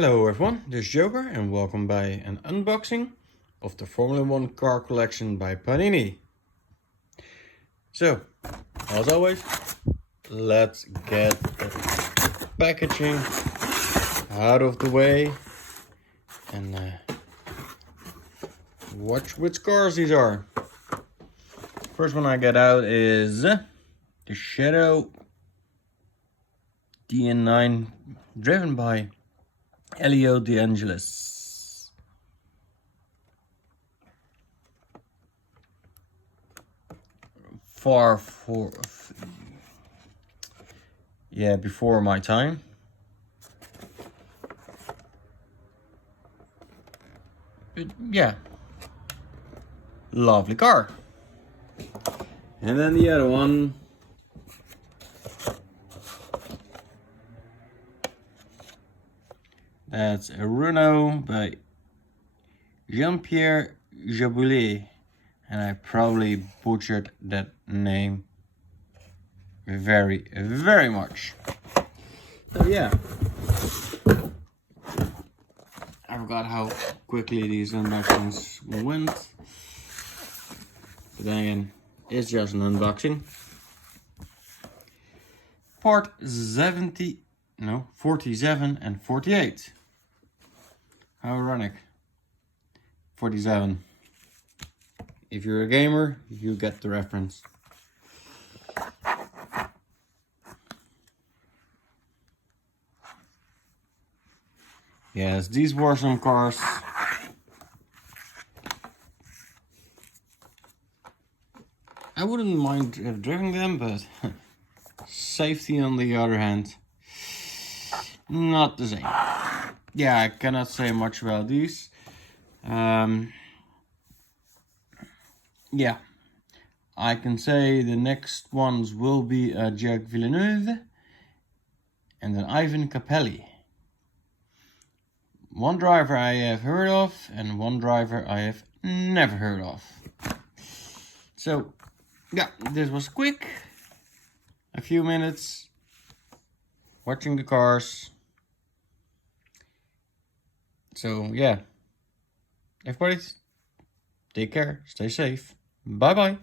Hello everyone, this is Joker and welcome by an unboxing of the Formula 1 car collection by Panini. So, as always, let's get the packaging out of the way and watch which cars these are. First one I get out is the Shadow DN9 driven by Elio De Angelis. Before my time. But yeah, lovely car. And then the other one, that's a Renault by Jean-Pierre Jaboulet, and I probably butchered that name very, very much. So yeah, I forgot how quickly these unboxings went. But then again, it's just an unboxing. Part 47 and 48. How ironic. 47. If you're a gamer, you get the reference. Yes, these were some cars. I wouldn't mind driving them, but safety on the other hand, not the same. Yeah, I cannot say much about these. Yeah, I can say the next ones will be Jacques Villeneuve and then Ivan Capelli. One driver I have heard of and one driver I have never heard of. So, yeah, this was quick. A few minutes watching the cars. So, yeah. Everybody, take care, stay safe. Bye bye.